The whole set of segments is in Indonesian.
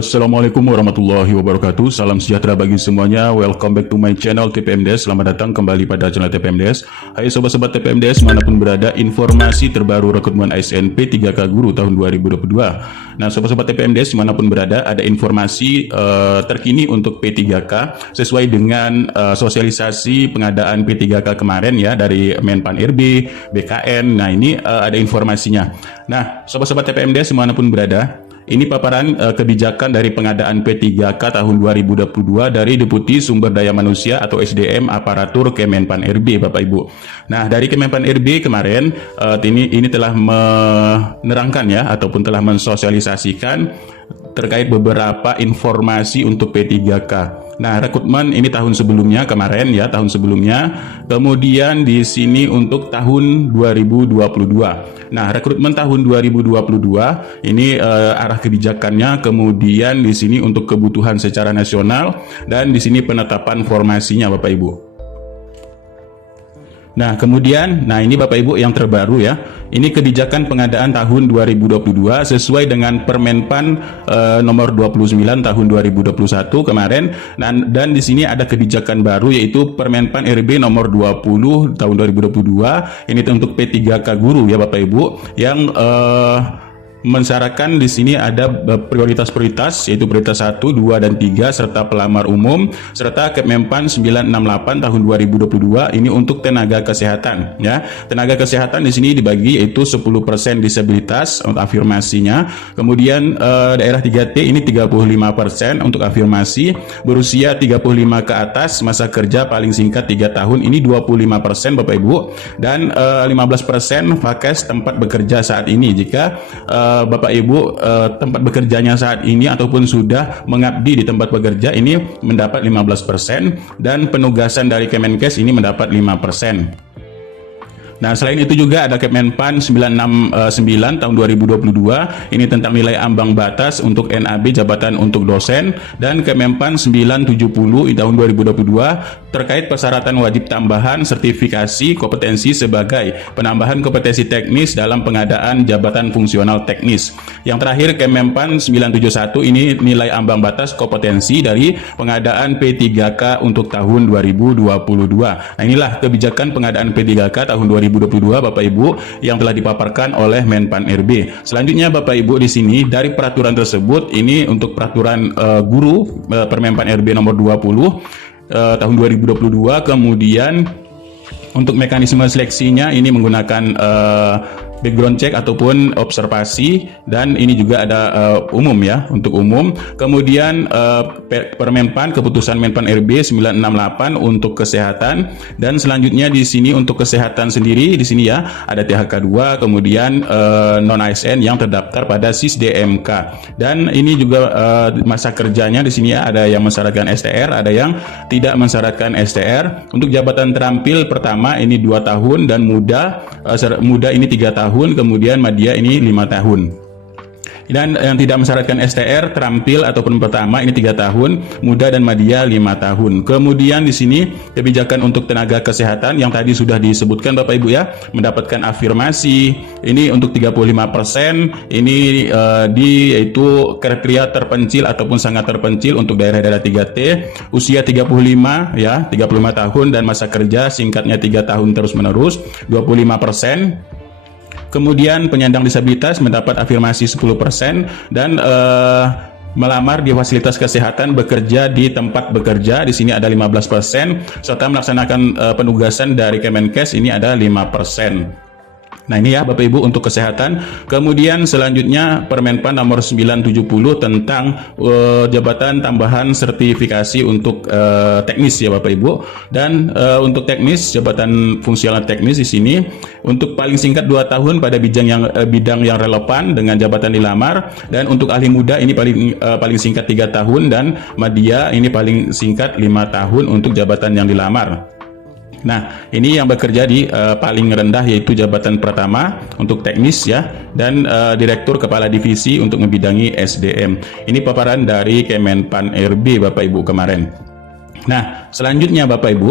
Assalamualaikum warahmatullahi wabarakatuh. Salam sejahtera bagi semuanya. Welcome back to my channel TPMDes. Selamat datang kembali pada channel TPMDes. Hai sobat-sobat TPMDes, manapun berada, informasi terbaru rekrutmen ASN P3K Guru tahun 2022. Nah, sobat-sobat TPMDes manapun berada, ada informasi terkini untuk P3K sesuai dengan sosialisasi pengadaan P3K kemarin ya dari Menpan RB, BKN. Nah, ini ada informasinya. Nah, sobat-sobat TPMDes manapun berada, ini paparan kebijakan dari pengadaan P3K tahun 2022 dari Deputi Sumber Daya Manusia atau SDM Aparatur Kemenpan RB, Bapak Ibu. Nah, dari Kemenpan RB kemarin ini telah menerangkan ya ataupun telah mensosialisasikan terkait beberapa informasi untuk P3K. Nah, rekrutmen ini tahun sebelumnya kemarin ya, tahun sebelumnya. Kemudian di sini untuk tahun 2022. Nah, rekrutmen tahun 2022 ini arah kebijakannya, kemudian di sini untuk kebutuhan secara nasional dan di sini penetapan formasinya Bapak Ibu. Nah, kemudian, ini Bapak Ibu yang terbaru ya. Ini kebijakan pengadaan tahun 2022 sesuai dengan Permenpan nomor 29 tahun 2021 kemarin. Dan di sini ada kebijakan baru yaitu Permenpan RB nomor 20 tahun 2022. Ini untuk P3K Guru ya Bapak Ibu yang mensyaratkan di sini ada prioritas-prioritas yaitu prioritas 1, 2 dan 3 serta pelamar umum serta Kemenpan 968 tahun 2022 ini untuk tenaga kesehatan ya. Tenaga kesehatan di sini dibagi yaitu 10% disabilitas untuk afirmasinya. Kemudian daerah 3T ini 35% untuk afirmasi, berusia 35 ke atas, masa kerja paling singkat 3 tahun ini 25% Bapak Ibu, dan 15% vakas tempat bekerja saat ini jika Bapak Ibu tempat bekerjanya saat ini ataupun sudah mengabdi di tempat bekerja ini mendapat 15% dan penugasan dari Kemenkes ini mendapat 5%. Nah, selain itu juga ada Kemenpan 969 tahun 2022 ini tentang nilai ambang batas untuk NAB jabatan untuk dosen, dan Kemenpan 970 di tahun 2022 terkait persyaratan wajib tambahan sertifikasi kompetensi sebagai penambahan kompetensi teknis dalam pengadaan jabatan fungsional teknis. Yang terakhir Kemenpan 971 ini nilai ambang batas kompetensi dari pengadaan P3K untuk tahun 2022. Nah, inilah kebijakan pengadaan P3K tahun 2022 Bapak Ibu yang telah dipaparkan oleh Menpan RB. Selanjutnya Bapak Ibu di sini dari peraturan tersebut ini untuk peraturan guru Permenpan RB nomor 20 tahun 2022. Kemudian untuk mekanisme seleksinya ini menggunakan background check ataupun observasi, dan ini juga ada umum ya, untuk umum. Kemudian Permenpan keputusan Menpan RB 968 untuk kesehatan, dan selanjutnya di sini untuk kesehatan sendiri di sini ya ada THK 2, kemudian non ASN yang terdaftar pada SIS-DMK, dan ini juga masa kerjanya di sini ya ada yang mensyaratkan STR, ada yang tidak mensyaratkan STR. Untuk jabatan terampil pertama ini 2 tahun dan muda ini 3 tahun, kemudian media ini 5 tahun. Dan yang tidak mensyaratkan STR terampil ataupun pertama ini 3 tahun, muda dan media 5 tahun. Kemudian di sini kebijakan untuk tenaga kesehatan yang tadi sudah disebutkan Bapak Ibu ya, mendapatkan afirmasi ini untuk 35%, ini yaitu kriteria terpencil ataupun sangat terpencil untuk daerah-daerah 3T, usia 35 ya, 35 tahun dan masa kerja singkatnya 3 tahun terus-menerus 25%. Kemudian penyandang disabilitas mendapat afirmasi 10% dan melamar di fasilitas kesehatan bekerja di tempat bekerja di sini ada 15% serta melaksanakan penugasan dari Kemenkes ini ada 5%. Nah, ini ya Bapak Ibu untuk kesehatan. Kemudian selanjutnya Permenpan nomor 970 tentang jabatan tambahan sertifikasi untuk teknis ya Bapak Ibu. Dan untuk teknis, jabatan fungsional teknis di sini untuk paling singkat 2 tahun pada bidang yang relevan dengan jabatan dilamar, dan untuk ahli muda ini paling singkat 3 tahun dan media ini paling singkat 5 tahun untuk jabatan yang dilamar. Nah, ini yang bekerja di paling rendah yaitu jabatan pertama untuk teknis ya, dan direktur kepala divisi untuk membidangi SDM. Ini paparan dari Kemenpan RB Bapak Ibu kemarin. Nah, selanjutnya Bapak Ibu,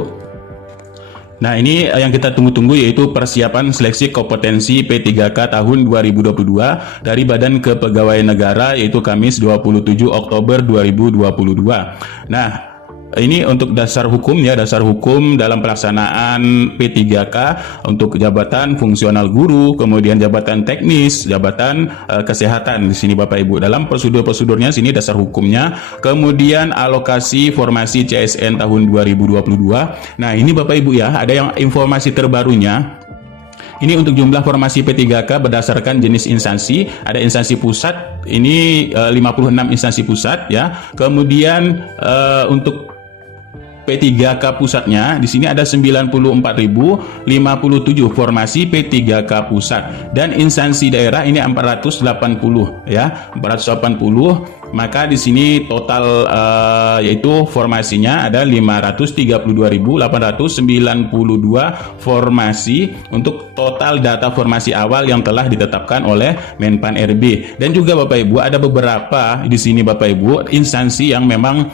Nah, ini yang kita tunggu-tunggu yaitu persiapan seleksi kompetensi P3K tahun 2022 dari Badan Kepegawaian Negara yaitu Kamis 27 Oktober 2022. Nah, ini untuk dasar hukum ya, dasar hukum dalam pelaksanaan P3K untuk jabatan fungsional guru, kemudian jabatan teknis, jabatan kesehatan di sini Bapak Ibu. Dalam prosedur-prosedurnya sini dasar hukumnya, kemudian alokasi formasi CSN tahun 2022. Nah, ini Bapak Ibu ya, ada yang informasi terbarunya. Ini untuk jumlah formasi P3K berdasarkan jenis instansi. Ada instansi pusat, ini 56 instansi pusat ya. Kemudian untuk P3K pusatnya di sini ada 94.057 formasi P3K pusat, dan instansi daerah ini 480 ya, 480. Maka di sini total yaitu formasinya ada 532.892 formasi untuk total data formasi awal yang telah ditetapkan oleh Menpan RB. Dan juga Bapak Ibu ada beberapa di sini Bapak Ibu instansi yang memang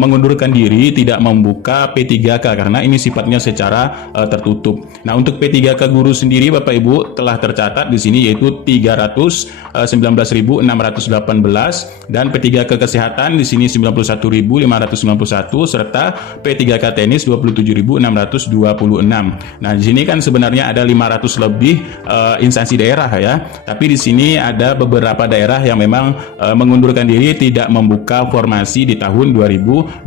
mengundurkan diri tidak membuka P3K karena ini sifatnya secara tertutup. Nah, untuk P3K guru sendiri Bapak Ibu telah tercatat di sini yaitu 319.618 dan P3K kesehatan di sini 91.591 serta P3K tenis 27.626. Nah, di sini kan sebenarnya ada 500 lebih instansi daerah ya. Tapi di sini ada beberapa daerah yang memang mengundurkan diri tidak membuka formasi di tahun 2022.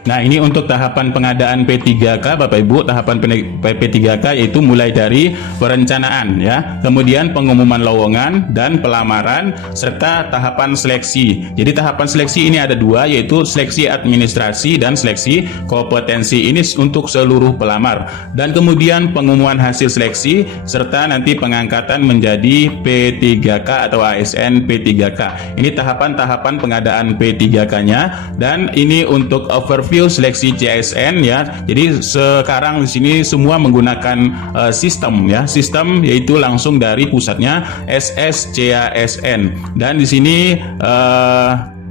Nah, ini untuk tahapan pengadaan P3K Bapak Ibu, tahapan P3K yaitu mulai dari perencanaan ya, kemudian pengumuman lowongan dan pelamaran serta tahapan seleksi. Jadi tahapan seleksi ini ada dua, yaitu seleksi administrasi dan seleksi kompetensi. Ini untuk seluruh pelamar. Dan kemudian pengumuman hasil seleksi serta nanti pengangkatan menjadi P3K atau ASN P3K. Ini tahapan-tahapan pengadaan P3K-nya, dan ini untuk overview seleksi CSN ya. Jadi sekarang di sini semua menggunakan sistem ya, sistem yaitu langsung dari pusatnya SSCASN, dan di sini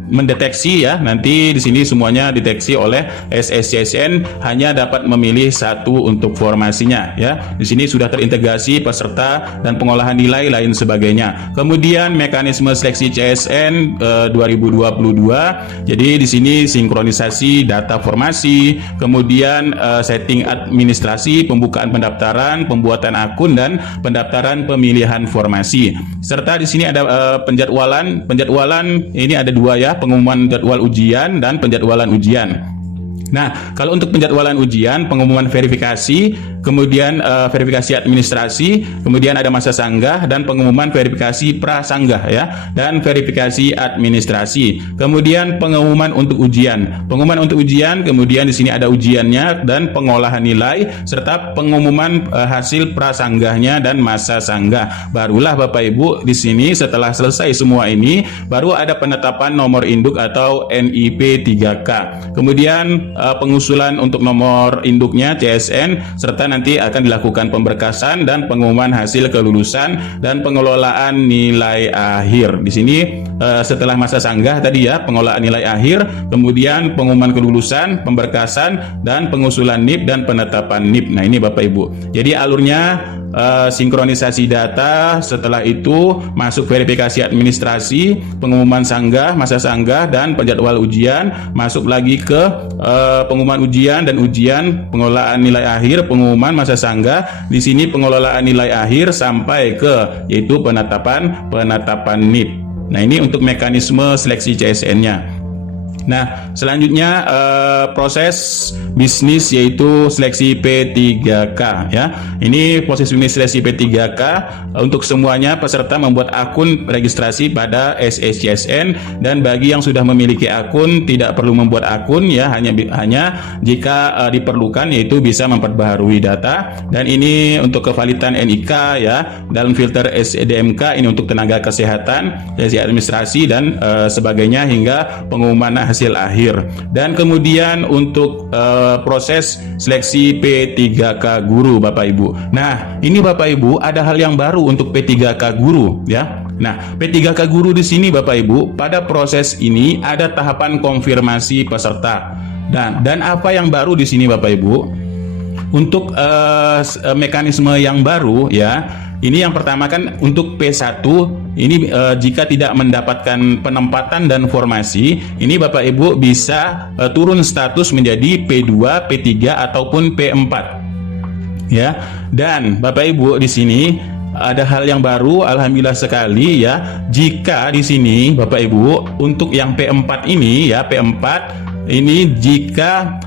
mendeteksi ya, nanti di sini semuanya deteksi oleh SSCSN, hanya dapat memilih satu untuk formasinya ya. Di sini sudah terintegrasi peserta dan pengolahan nilai lain sebagainya. Kemudian mekanisme seleksi CSN 2022. Jadi di sini sinkronisasi data formasi, kemudian setting administrasi, pembukaan pendaftaran, pembuatan akun dan pendaftaran pemilihan formasi. Serta di sini ada penjadwalan ini ada dua ya, pengumuman jadwal ujian dan penjadwalan ujian. Nah, kalau untuk penjadwalan ujian, pengumuman verifikasi, kemudian verifikasi administrasi, kemudian ada masa sanggah dan pengumuman verifikasi prasanggah ya, dan verifikasi administrasi. Kemudian pengumuman untuk ujian. Pengumuman untuk ujian, kemudian di sini ada ujiannya dan pengolahan nilai serta pengumuman hasil prasanggahnya dan masa sanggah. Barulah Bapak Ibu di sini setelah selesai semua ini baru ada penetapan nomor induk atau NIP 3K. Kemudian pengusulan untuk nomor induknya CSN serta nanti akan dilakukan pemberkasan dan pengumuman hasil kelulusan dan pengelolaan nilai akhir. Di sini setelah masa sanggah tadi ya, pengelolaan nilai akhir, kemudian pengumuman kelulusan, pemberkasan dan pengusulan NIP dan penetapan NIP. Nah, ini Bapak Ibu. Jadi alurnya sinkronisasi data, setelah itu masuk verifikasi administrasi, pengumuman sanggah, masa sanggah dan penjadwal ujian, masuk lagi ke pengumuman ujian dan ujian, pengelolaan nilai akhir, pengumuman masa sanggah, di sini pengelolaan nilai akhir sampai ke yaitu penetapan NIP. Nah, ini untuk mekanisme seleksi CSN-nya. Nah, selanjutnya proses bisnis yaitu seleksi P3K ya. Ini proses bisnis seleksi P3K untuk semuanya peserta membuat akun registrasi pada SSCSN, dan bagi yang sudah memiliki akun tidak perlu membuat akun ya, hanya jika diperlukan yaitu bisa memperbaharui data. Dan ini untuk kevalidan NIK ya, dalam filter SDMK ini untuk tenaga kesehatan, seleksi administrasi dan sebagainya hingga pengumuman hasil akhir. Dan kemudian untuk proses seleksi P3K guru Bapak Ibu. Nah, ini Bapak Ibu ada hal yang baru untuk P3K guru ya. Nah, P3K guru di sini Bapak Ibu, pada proses ini ada tahapan konfirmasi peserta. Dan apa yang baru di sini Bapak Ibu? Untuk mekanisme yang baru ya, ini yang pertama kan untuk P1 ini jika tidak mendapatkan penempatan dan formasi, ini Bapak Ibu bisa turun status menjadi P2, P3 ataupun P4. Ya. Dan Bapak Ibu di sini ada hal yang baru, alhamdulillah sekali ya. Jika di sini Bapak Ibu untuk yang P4 ini ya, P4 ini jika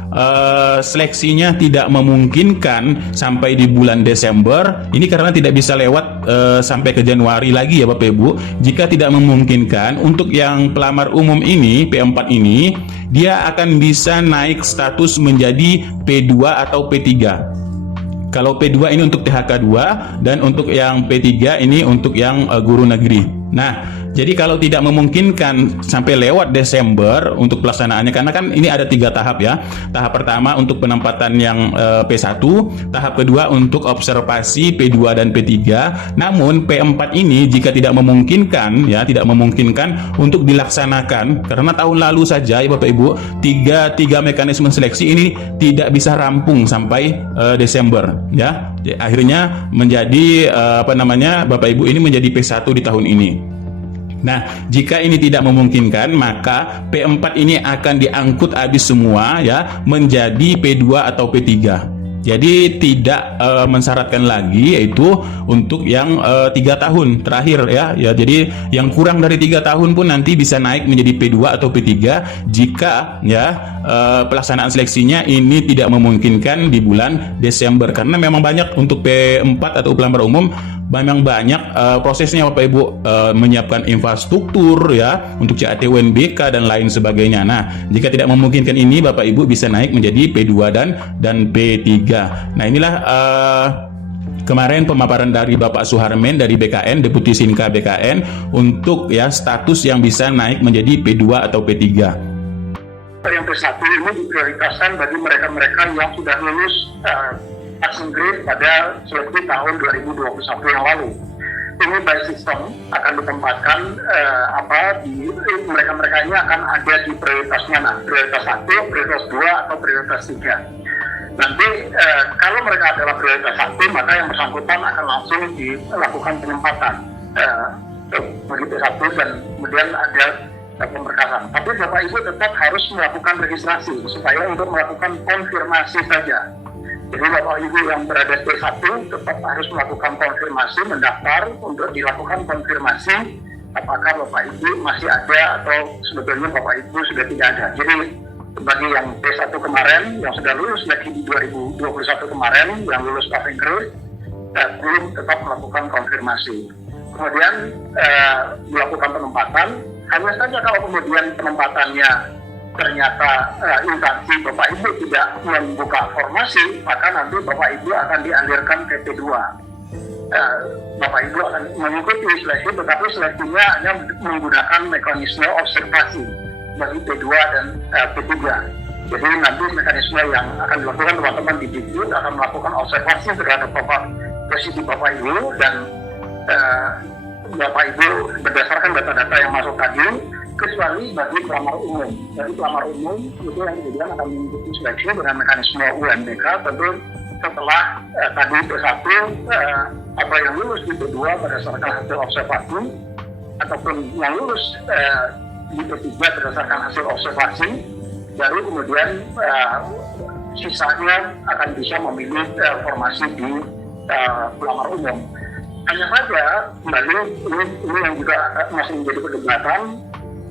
seleksinya tidak memungkinkan sampai di bulan Desember, ini karena tidak bisa lewat sampai ke Januari lagi ya Bapak Ibu. Jika tidak memungkinkan untuk yang pelamar umum ini, P4 ini, dia akan bisa naik status menjadi P2 atau P3. Kalau P2 ini untuk THK 2 dan untuk yang P3 ini untuk yang guru negeri. Nah, jadi kalau tidak memungkinkan sampai lewat Desember untuk pelaksanaannya, karena kan ini ada 3 tahap ya. Tahap pertama untuk penempatan yang P1, tahap kedua untuk observasi P2 dan P3. Namun P4 ini jika tidak memungkinkan ya, tidak memungkinkan untuk dilaksanakan karena tahun lalu saja ya Bapak Ibu, tiga mekanisme seleksi ini tidak bisa rampung sampai Desember ya. Akhirnya menjadi Bapak Ibu ini menjadi P1 di tahun ini. Nah, jika ini tidak memungkinkan, maka P4 ini akan diangkut habis semua ya menjadi P2 atau P3. Jadi tidak mensyaratkan lagi yaitu untuk yang 3 tahun terakhir ya. Jadi yang kurang dari 3 tahun pun nanti bisa naik menjadi P2 atau P3 jika ya pelaksanaan seleksinya ini tidak memungkinkan di bulan Desember, karena memang banyak untuk P4 atau pelamar umum memang banyak prosesnya Bapak Ibu, menyiapkan infrastruktur ya untuk CAT UNBK dan lain sebagainya. Nah, jika tidak memungkinkan ini Bapak Ibu bisa naik menjadi P2 dan P3. Nah, inilah kemarin pemaparan dari Bapak Suharmen dari BKN, Deputi Sinka BKN untuk ya status yang bisa naik menjadi P2 atau P3. Yang P1 ini diprioritaskan bagi mereka-mereka yang sudah lulus passing grade pada seleksi tahun 2021 yang lalu. Ini by system akan ditempatkan di mereka-mereka ini akan ada di prioritasnya, prioritas 1, prioritas 2 atau prioritas 3. Nanti kalau mereka adalah prioritas 1, maka yang bersangkutan akan langsung dilakukan penempatan begitu satu, dan kemudian ada pemberkasan. Tapi Bapak Ibu tetap harus melakukan registrasi supaya untuk melakukan konfirmasi saja. Jadi Bapak Ibu yang berada di P1 tetap harus melakukan konfirmasi, mendaftar untuk dilakukan konfirmasi apakah Bapak Ibu masih ada atau sebetulnya Bapak Ibu sudah tidak ada. Jadi bagi yang P1 kemarin yang sudah lulus lagi di 2021 kemarin yang lulus passing grade belum tetap melakukan konfirmasi. Kemudian dilakukan penempatan. Hanya saja kalau kemudian penempatannya ternyata instansi Bapak Ibu tidak membuka formasi, maka nanti Bapak Ibu akan dialirkan ke P2. Bapak Ibu akan mengikuti seleksi, tetapi seleksinya hanya menggunakan mekanisme observasi bagi P2 dan P3. Jadi nanti mekanisme yang akan dilakukan teman-teman di Dikbud akan melakukan observasi terhadap posisi Bapak Ibu, dan Bapak Ibu berdasarkan data-data yang masuk tadi, kecuali bagi pelamar umum. Jadi pelamar umum itu yang kemudian akan mengikuti seleksi dengan mekanisme UNBK, tentu setelah tadi P1 atau yang lulus di P2 berdasarkan hasil observasi, ataupun yang lulus di P3 berdasarkan hasil observasi, baru kemudian sisanya akan bisa memilih formasi di pelamar umum. Hanya saja, kembali ini yang juga masih menjadi perdebatan,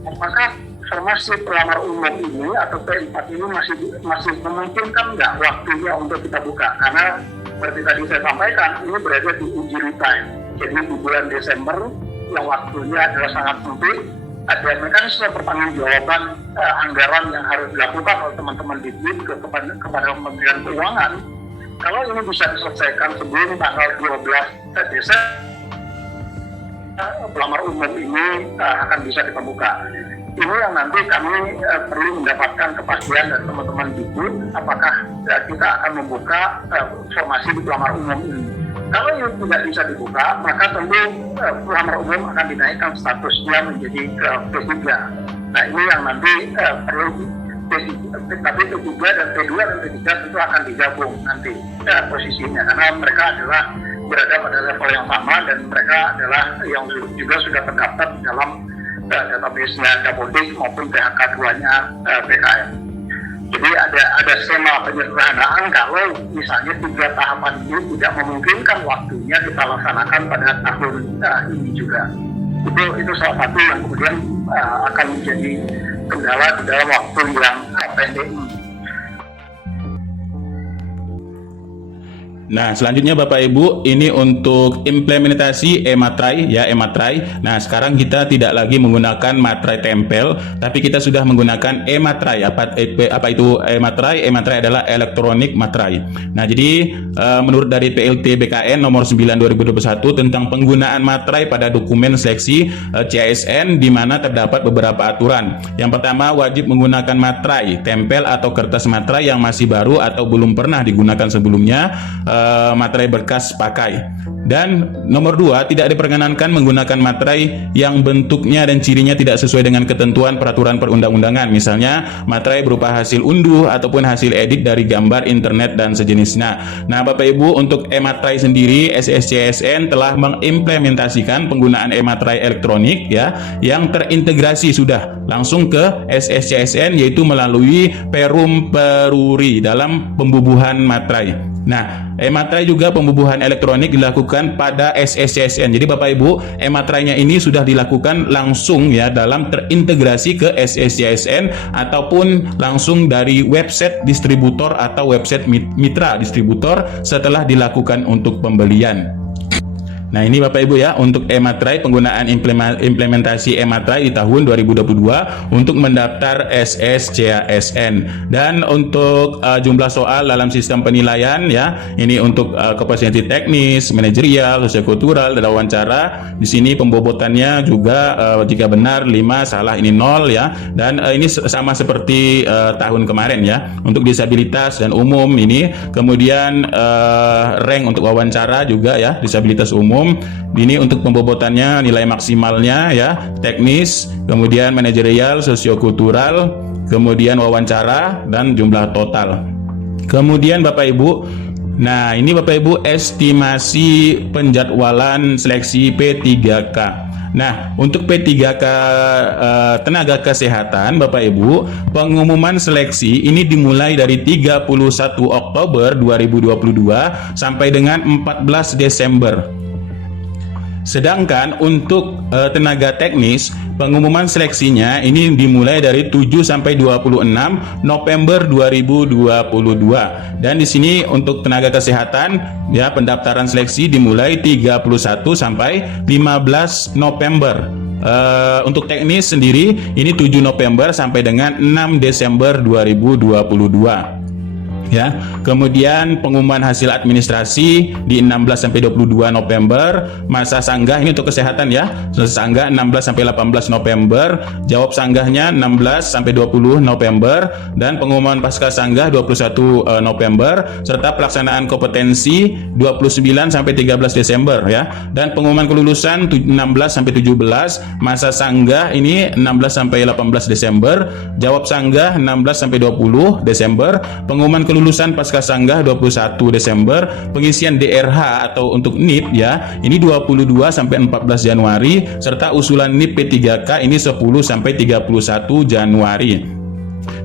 apakah formasi pelamar umum ini atau P4 ini masih memungkinkan nggak waktunya untuk kita buka? Karena seperti tadi saya sampaikan, ini berada di uji time. Jadi di bulan Desember yang waktunya adalah sangat sempit, ada mekanisme pertanggungjawaban anggaran yang harus dilakukan oleh teman-teman di BIN kepada Kementerian Keuangan. Kalau ini bisa diselesaikan sebelum tanggal 12 Desember, pelamar umum ini akan bisa kita buka. Ini yang nanti kami perlu mendapatkan kepastian dari teman-teman di BIN, apakah kita akan membuka formasi di pelamar umum ini. Kalau ini tidak bisa dibuka, maka tentu pelamar umum akan dinaikkan statusnya menjadi ke P3. Nah, ini yang nanti perlu tapi P3 dan P2 dan P3 tentu akan digabung nanti posisinya, karena mereka adalah berada pada level yang sama dan mereka adalah yang juga sudah terdaftar dalam database-nya Dapodik maupun PHK2-nya BKN. Jadi ada skema penyederhanaan kalau misalnya 3 tahapan ini tidak memungkinkan waktunya kita laksanakan pada tahun ini juga. Itu salah satu yang kemudian akan menjadi kendala di dalam waktu yang pendek ini. Nah, selanjutnya Bapak Ibu, ini untuk implementasi e-Materai ya, e-Materai. Nah, sekarang kita tidak lagi menggunakan materai tempel, tapi kita sudah menggunakan e-Materai. Apa itu e-Materai? E-Materai adalah elektronik materai. Nah, jadi menurut dari PLT BKN nomor 9 2021 tentang penggunaan materai pada dokumen seleksi CASN, di mana terdapat beberapa aturan. Yang pertama, wajib menggunakan materai tempel atau kertas materai yang masih baru atau belum pernah digunakan sebelumnya, materai bekas pakai. Dan nomor 2, tidak diperkenankan menggunakan materai yang bentuknya dan cirinya tidak sesuai dengan ketentuan peraturan perundang-undangan. Misalnya materai berupa hasil unduh ataupun hasil edit dari gambar internet dan sejenisnya. Nah, Bapak Ibu, untuk e-Materai sendiri SSCSN telah mengimplementasikan penggunaan e-Materai elektronik ya, yang terintegrasi sudah langsung ke SSCSN, yaitu melalui Perum Peruri dalam pembubuhan materai. Nah, e-Materai juga pembubuhan elektronik dilakukan pada SSCSN. Jadi Bapak Ibu, e-Materainya ini sudah dilakukan langsung ya, dalam terintegrasi ke SSCSN ataupun langsung dari website distributor atau website mitra distributor setelah dilakukan untuk pembelian. Nah, ini Bapak Ibu ya, untuk e-Materai, penggunaan implementasi e-Materai di tahun 2022 untuk mendaftar SSCASN. Dan untuk jumlah soal dalam sistem penilaian ya, ini untuk kompetensi teknis, manajerial, sosiokultural, dan wawancara. Di sini pembobotannya juga jika benar 5, salah ini 0 ya. Dan ini sama seperti tahun kemarin ya. Untuk disabilitas dan umum ini, kemudian rank untuk wawancara juga ya, disabilitas umum. Ini untuk pembobotannya nilai maksimalnya ya, teknis, kemudian manajerial, sosiokultural, kemudian wawancara, dan jumlah total. Kemudian Bapak Ibu, nah ini Bapak Ibu estimasi penjadwalan seleksi P3K. Nah, untuk P3K tenaga kesehatan Bapak Ibu, pengumuman seleksi ini dimulai dari 31 Oktober 2022 sampai dengan 14 Desember. Sedangkan untuk tenaga teknis, pengumuman seleksinya ini dimulai dari 7 sampai 26 November 2022. Dan di sini untuk tenaga kesehatan ya, pendaftaran seleksi dimulai 31 sampai 15 November. Untuk teknis sendiri ini 7 November sampai dengan 6 Desember 2022. Ya, kemudian pengumuman hasil administrasi di 16 sampai 22 November, masa sanggah ini untuk kesehatan ya. Masa sanggah 16 sampai 18 November, jawab sanggahnya 16 sampai 20 November, dan pengumuman pasca sanggah 21 November, serta pelaksanaan kompetensi 29 sampai 13 Desember ya. Dan pengumuman kelulusan 16 sampai 17, masa sanggah ini 16 sampai 18 Desember, jawab sanggah 16 sampai 20 Desember, pengumuman kelulusan pasca sanggah 21 Desember, pengisian DRH atau untuk NIP ya, ini 22 sampai 14 Januari, serta usulan NIP P3K ini 10 sampai 31 Januari.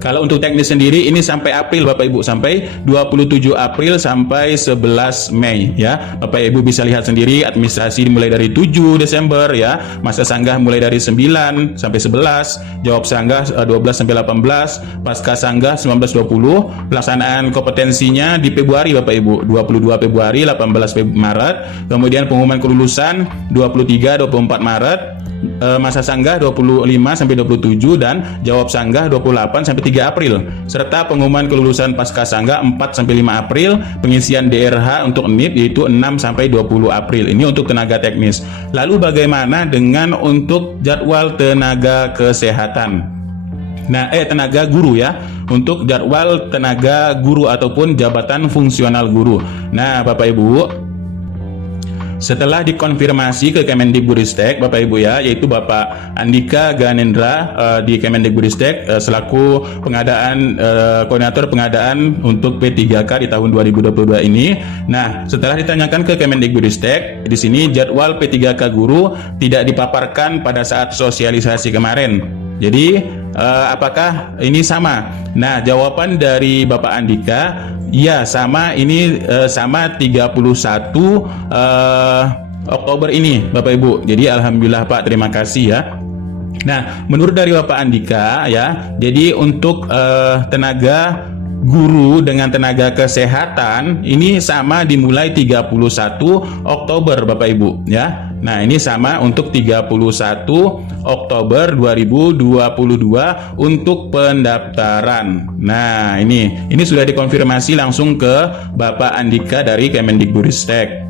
Kalau untuk teknis sendiri ini sampai April Bapak Ibu, sampai 27 April sampai 11 Mei ya. Bapak Ibu bisa lihat sendiri, administrasi dimulai dari 7 Desember ya, masa sanggah mulai dari 9 sampai 11, jawab sanggah 12 sampai 18, pasca sanggah 19-20, pelaksanaan kompetensinya di Februari Bapak Ibu, 22 Februari 18 Maret, kemudian pengumuman kelulusan 23-24 Maret, masa sanggah 25 sampai 27, dan jawab sanggah 28 sampai 3 April, serta pengumuman kelulusan pasca sanggah 4 sampai 5 April, pengisian DRH untuk NIP yaitu 6 sampai 20 April. Ini untuk tenaga teknis. Lalu bagaimana dengan untuk jadwal tenaga kesehatan? Nah, tenaga guru ya. Untuk jadwal tenaga guru ataupun jabatan fungsional guru. Nah, Bapak Ibu, setelah dikonfirmasi ke Kemendikbudristek Bapak Ibu ya, yaitu Bapak Andika Ganendra di Kemendikbudristek selaku koordinator pengadaan untuk P3K di tahun 2022 ini. Nah, setelah ditanyakan ke Kemendikbudristek, di sini jadwal P3K guru tidak dipaparkan pada saat sosialisasi kemarin. Jadi apakah ini sama? Nah, jawaban dari Bapak Andika, ya sama, ini sama 31 Oktober ini Bapak Ibu. Jadi alhamdulillah Pak, terima kasih ya. Nah, menurut dari Bapak Andika ya, jadi untuk tenaga guru dengan tenaga kesehatan ini sama dimulai 31 Oktober Bapak Ibu ya. Nah, ini sama untuk 31 Oktober 2022 untuk pendaftaran. Nah, ini sudah dikonfirmasi langsung ke Bapak Andika dari Kemendikbudristek.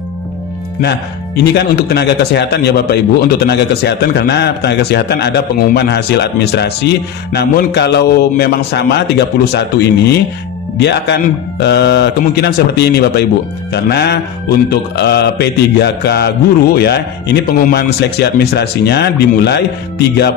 Nah, ini kan untuk tenaga kesehatan ya Bapak Ibu, untuk tenaga kesehatan, karena tenaga kesehatan ada pengumuman hasil administrasi. Namun kalau memang sama 31 ini, dia akan kemungkinan seperti ini Bapak Ibu. Karena untuk P3K guru ya, ini pengumuman seleksi administrasinya dimulai 31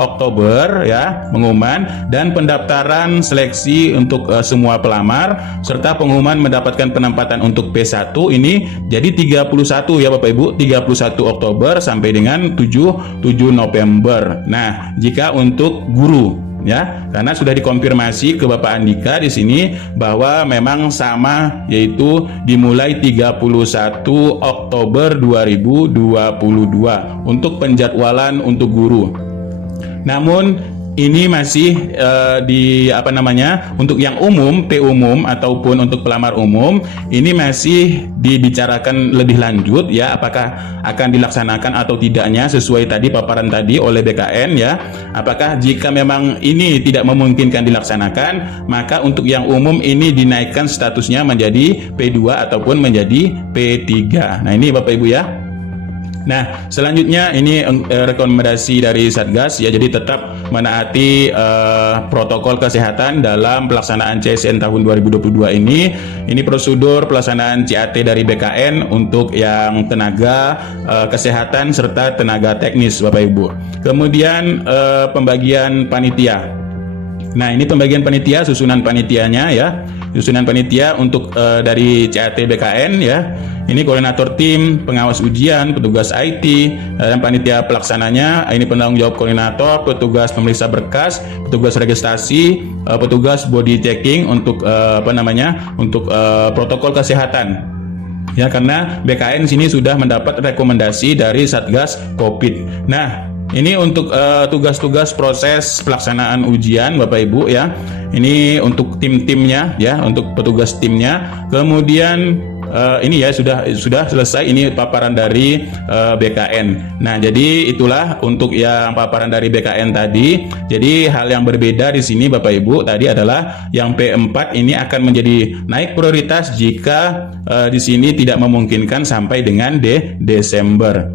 Oktober ya, pengumuman, dan pendaftaran seleksi untuk semua pelamar serta pengumuman mendapatkan penempatan untuk P1 ini jadi 31 ya Bapak Ibu, 31 Oktober sampai dengan 7 November. Nah, jika untuk guru ya, karena sudah dikonfirmasi ke Bapak Andika di sini bahwa memang sama, yaitu dimulai 31 Oktober 2022 untuk penjadwalan untuk guru. Namun ini masih untuk yang umum, P umum ataupun untuk pelamar umum, ini masih dibicarakan lebih lanjut ya, apakah akan dilaksanakan atau tidaknya sesuai tadi paparan tadi oleh BKN ya. Apakah jika memang ini tidak memungkinkan dilaksanakan, maka untuk yang umum ini dinaikkan statusnya menjadi P2 ataupun menjadi P3. Nah, ini Bapak Ibu ya. Nah, selanjutnya ini rekomendasi dari Satgas ya, jadi tetap menaati protokol kesehatan dalam pelaksanaan CSN tahun 2022 ini. Ini prosedur pelaksanaan CAT dari BKN untuk yang tenaga kesehatan serta tenaga teknis Bapak Ibu. Kemudian pembagian panitia. Nah, ini pembagian panitia, susunan panitianya ya. Susunan panitia untuk dari CAT BKN ya. Ini koordinator tim, pengawas ujian, petugas IT, dan panitia pelaksananya. Ini penanggung jawab koordinator, petugas pemeriksa berkas, petugas registrasi, petugas body checking untuk untuk protokol kesehatan. Ya, karena BKN sini sudah mendapat rekomendasi dari Satgas Covid. Nah, ini untuk tugas-tugas proses pelaksanaan ujian Bapak Ibu ya. Ini untuk tim-timnya ya, untuk petugas timnya. Kemudian ini ya sudah selesai ini paparan dari BKN. Nah, jadi itulah untuk yang paparan dari BKN tadi. Jadi hal yang berbeda di sini Bapak Ibu tadi adalah yang P4 ini akan menjadi naik prioritas jika di sini tidak memungkinkan sampai dengan Desember.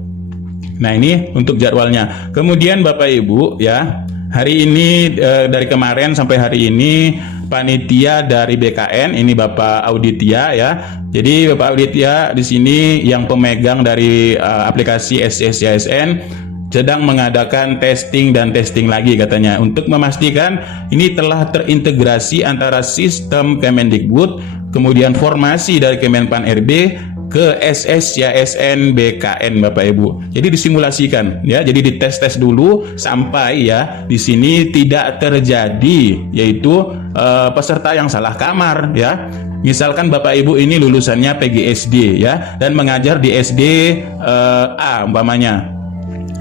Nah, ini untuk jadwalnya. Kemudian Bapak Ibu ya, hari ini dari kemarin sampai hari ini panitia dari BKN ini Bapak Auditia ya. Jadi Bapak Auditia di sini yang pemegang dari aplikasi SSCSN sedang mengadakan testing dan testing lagi katanya untuk memastikan ini telah terintegrasi antara sistem Kemendikbud, kemudian formasi dari Kemenpan RB ke SSCSN BKN Bapak Ibu. Jadi disimulasikan ya, jadi dites-tes dulu sampai ya di sini tidak terjadi yaitu peserta yang salah kamar ya. Misalkan Bapak Ibu ini lulusannya PGSD ya dan mengajar di SD A umpamanya.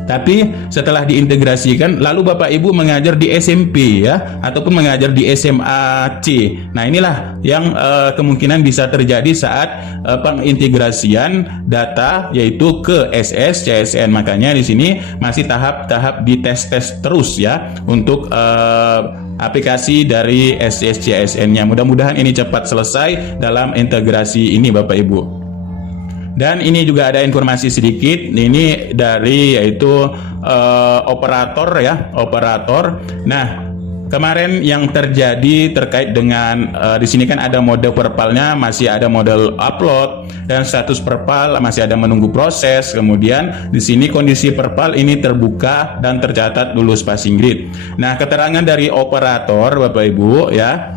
Tapi setelah diintegrasikan lalu Bapak Ibu mengajar di SMP ya ataupun mengajar di SMA C. Nah, inilah yang kemungkinan bisa terjadi saat pengintegrasian data yaitu ke SSCSN. Makanya di sini masih tahap-tahap dites-tes terus ya untuk aplikasi dari SSCSN-nya. Mudah-mudahan ini cepat selesai dalam integrasi ini Bapak Ibu. Dan ini juga ada informasi sedikit, ini dari yaitu operator ya, operator. Nah, kemarin yang terjadi terkait dengan di sini kan ada mode perpalnya, masih ada model upload, dan status perpal masih ada menunggu proses. Kemudian di sini kondisi perpal ini terbuka dan tercatat lulus passing grade. Nah, keterangan dari operator Bapak Ibu ya.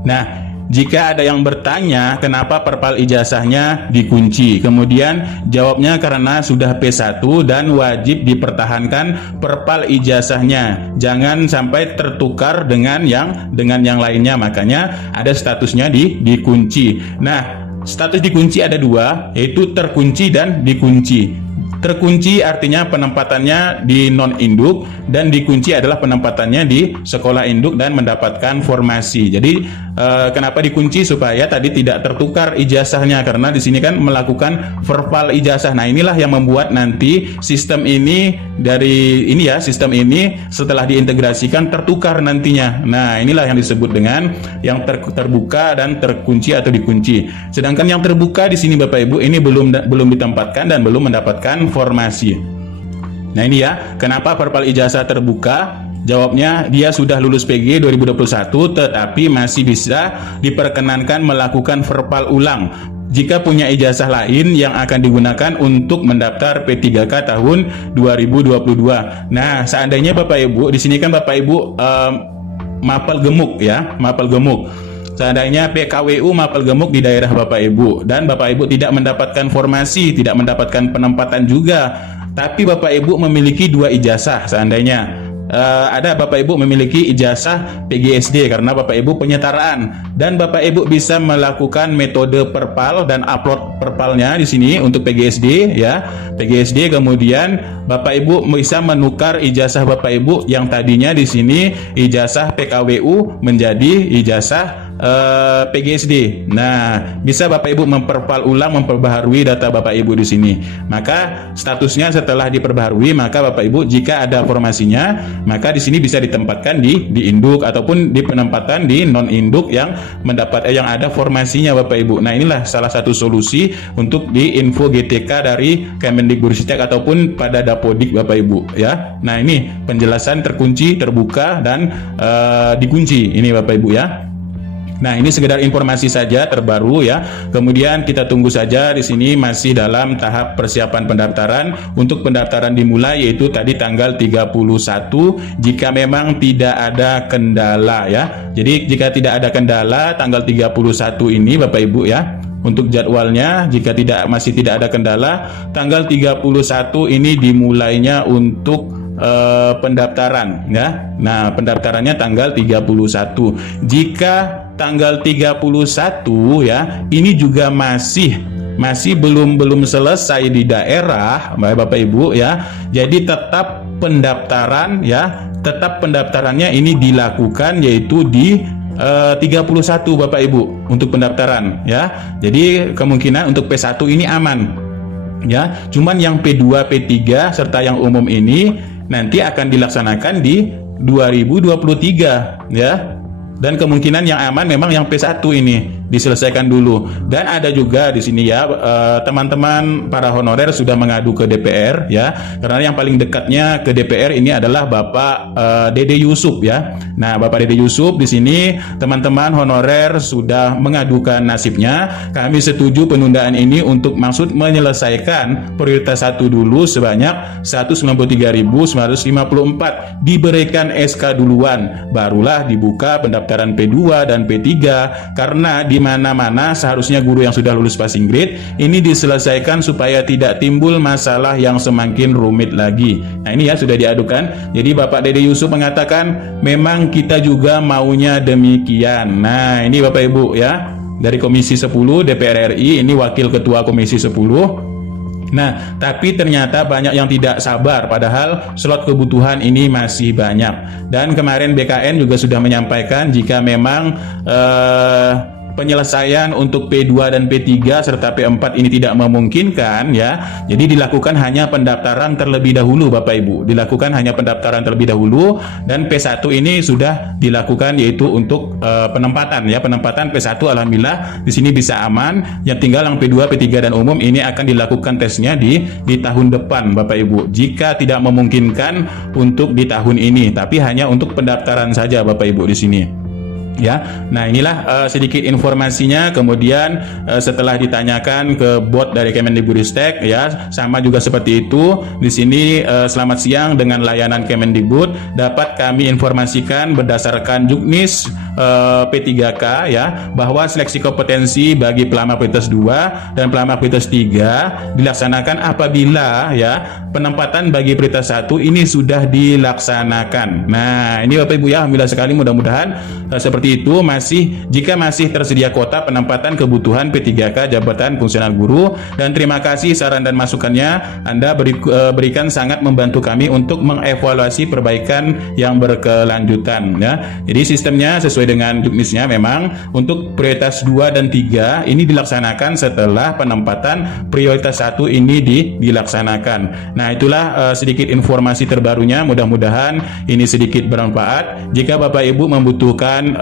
Nah, jika ada yang bertanya kenapa perpal ijazahnya dikunci, kemudian jawabnya karena sudah P1 dan wajib dipertahankan perpal ijazahnya, jangan sampai tertukar dengan yang lainnya, makanya ada statusnya dikunci. Nah, status dikunci ada dua, yaitu terkunci dan dikunci. Terkunci artinya penempatannya di non-induk, dan dikunci adalah penempatannya di sekolah induk dan mendapatkan formasi. Jadi kenapa dikunci? Supaya tadi tidak tertukar ijazahnya, karena di sini kan melakukan verpal ijazah. Nah, inilah yang membuat nanti sistem ini sistem ini setelah diintegrasikan tertukar nantinya. Nah, inilah yang disebut dengan yang terbuka dan terkunci atau dikunci. Sedangkan yang terbuka di sini Bapak Ibu ini belum ditempatkan dan belum mendapatkan formasi. Nah, ini ya, kenapa verpal ijazah terbuka? Jawabnya, dia sudah lulus PG 2021 tetapi masih bisa diperkenankan melakukan verpal ulang jika punya ijazah lain yang akan digunakan untuk mendaftar P3K tahun 2022. Nah, seandainya Bapak Ibu, di sini kan Bapak Ibu mapel gemuk ya, mapel gemuk. Seandainya PKWU mapel gemuk di daerah Bapak Ibu dan Bapak Ibu tidak mendapatkan formasi, tidak mendapatkan penempatan juga, tapi Bapak Ibu memiliki 2 ijazah. Seandainya ada Bapak Ibu memiliki ijazah PGSD karena Bapak Ibu penyetaraan, dan Bapak Ibu bisa melakukan metode perpal dan upload perpalnya di sini untuk PGSD ya, PGSD. Kemudian Bapak Ibu bisa menukar ijazah Bapak Ibu yang tadinya di sini ijazah PKWU menjadi ijazah PGSD. Nah, bisa Bapak Ibu memperpal ulang, memperbaharui data Bapak Ibu di sini. Maka statusnya setelah diperbaharui, maka Bapak Ibu jika ada formasinya, maka di sini bisa ditempatkan di induk ataupun di penempatan di non induk yang yang ada formasinya Bapak Ibu. Nah, inilah salah satu solusi untuk di info GTK dari Kemendikbudristek ataupun pada Dapodik Bapak Ibu ya. Nah, ini penjelasan terkunci, terbuka, dan dikunci ini Bapak Ibu ya. Nah, ini sekedar informasi saja terbaru ya. Kemudian kita tunggu saja, di sini masih dalam tahap persiapan pendaftaran. Untuk pendaftaran dimulai yaitu tadi tanggal 31 jika memang tidak ada kendala ya. Jadi jika tidak ada kendala tanggal 31 ini Bapak Ibu ya. Untuk jadwalnya jika masih tidak ada kendala, tanggal 31 ini dimulainya untuk pendaftaran ya. Nah, pendaftarannya tanggal 31. Jika tanggal 31 ya, ini juga masih belum selesai di daerah Bapak Ibu ya. Jadi tetap pendaftaran ya, tetap pendaftarannya ini dilakukan yaitu di 31 Bapak Ibu untuk pendaftaran ya. Jadi kemungkinan untuk P1 ini aman ya. Cuman yang P2, P3 serta yang umum ini nanti akan dilaksanakan di 2023 ya. Dan kemungkinan yang aman memang yang P1 ini diselesaikan dulu. Dan ada juga di sini ya teman-teman para honorer sudah mengadu ke DPR ya. Karena yang paling dekatnya ke DPR ini adalah Bapak Dede Yusuf ya. Nah, Bapak Dede Yusuf di sini teman-teman honorer sudah mengadukan nasibnya. Kami setuju penundaan ini untuk maksud menyelesaikan prioritas 1 dulu sebanyak 193.954. Diberikan SK duluan, barulah dibuka pendaftaran P2 dan P3 karena di mana-mana seharusnya guru yang sudah lulus passing grade ini diselesaikan supaya tidak timbul masalah yang semakin rumit lagi. Nah, ini ya sudah diadukan. Jadi Bapak Dede Yusuf mengatakan memang kita juga maunya demikian. Nah, ini Bapak Ibu ya dari Komisi 10 DPR RI, ini Wakil Ketua Komisi 10. Nah, tapi ternyata banyak yang tidak sabar padahal slot kebutuhan ini masih banyak. Dan kemarin BKN juga sudah menyampaikan jika memang penyelesaian untuk P2 dan P3 serta P4 ini tidak memungkinkan ya, jadi dilakukan hanya pendaftaran terlebih dahulu Bapak Ibu. Dilakukan hanya pendaftaran terlebih dahulu, dan P1 ini sudah dilakukan, yaitu untuk penempatan ya. Penempatan P1 alhamdulillah di sini bisa aman. Yang tinggal yang P2, P3 dan umum ini akan dilakukan tesnya di tahun depan Bapak Ibu. Jika tidak memungkinkan untuk di tahun ini, tapi hanya untuk pendaftaran saja Bapak Ibu di sini. Ya, nah inilah sedikit informasinya. Kemudian setelah ditanyakan ke bot dari Kemendikbudristek, ya sama juga seperti itu. Di sini selamat siang, dengan layanan Kemendikbud dapat kami informasikan berdasarkan Juknis P3K ya, bahwa seleksi kompetensi bagi pelamar prioritas 2 dan pelamar prioritas 3 dilaksanakan apabila ya penempatan bagi prioritas 1 ini sudah dilaksanakan. Nah, ini Bapak Ibu ya, alhamdulillah sekali, mudah-mudahan seperti itu. Jika masih tersedia kuota penempatan kebutuhan P3K jabatan fungsional guru, dan terima kasih saran dan masukannya, Anda berikan sangat membantu kami untuk mengevaluasi perbaikan yang berkelanjutan ya. Jadi sistemnya sesuai dengan juknisnya, memang untuk prioritas 2 dan 3 ini dilaksanakan setelah penempatan prioritas 1 ini dilaksanakan. Nah, itulah sedikit informasi terbarunya, mudah-mudahan ini sedikit bermanfaat. Jika Bapak Ibu membutuhkan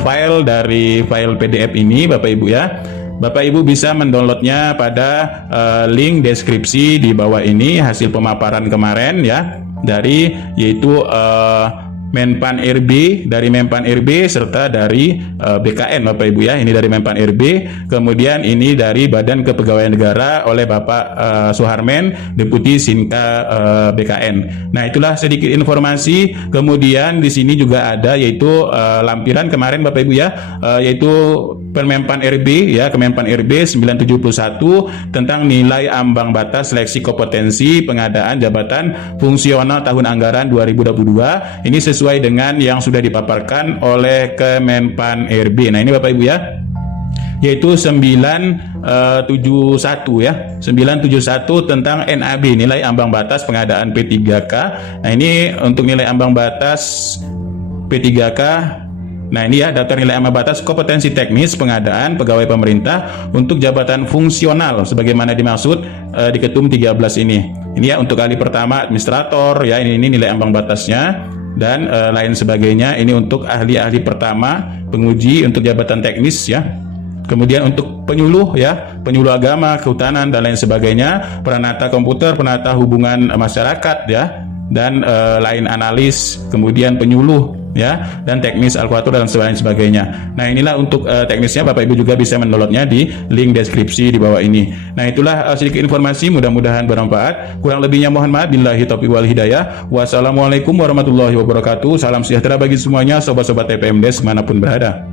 file dari file PDF ini Bapak Ibu ya, Bapak Ibu bisa mendownloadnya pada link deskripsi di bawah ini, hasil pemaparan kemarin ya, dari yaitu Menpan RB, dari Menpan RB serta dari BKN Bapak Ibu ya. Ini dari Menpan RB, kemudian ini dari Badan Kepegawaian Negara oleh Bapak Suharmen, Deputi Sinka BKN. Nah, itulah sedikit informasi. Kemudian di sini juga ada yaitu lampiran kemarin Bapak Ibu ya, yaitu Permenpan RB ya, Kemenpan RB 971 tentang nilai ambang batas seleksi kompetensi pengadaan jabatan fungsional tahun anggaran 2022. Ini sesuai dengan yang sudah dipaparkan oleh Kemenpan RB. Nah, ini Bapak Ibu ya, yaitu 971 ya, 971 tentang NAB, nilai ambang batas pengadaan P3K. Nah, ini untuk nilai ambang batas P3K. Nah, ini ya, daftar nilai ambang batas kompetensi teknis pengadaan pegawai pemerintah untuk jabatan fungsional sebagaimana dimaksud di ketum 13 ini. Ini ya untuk kali pertama administrator ya, ini nilai ambang batasnya, dan lain sebagainya. Ini untuk ahli-ahli pertama, penguji untuk jabatan teknis ya. Kemudian untuk penyuluh ya, penyuluh agama, kehutanan dan lain sebagainya, peranata komputer, peranata hubungan masyarakat ya, dan lain analis, kemudian penyuluh ya, dan teknis alkuatur dan sebagainya. Nah, inilah untuk teknisnya. Bapak Ibu juga bisa mendownloadnya di link deskripsi di bawah ini. Nah, itulah sedikit informasi, mudah-mudahan bermanfaat. Kurang lebihnya mohon maaf. Billahi taufiq wal hidayah. Wassalamualaikum warahmatullahi wabarakatuh. Salam sejahtera bagi semuanya, sobat-sobat TPMDes manapun berada.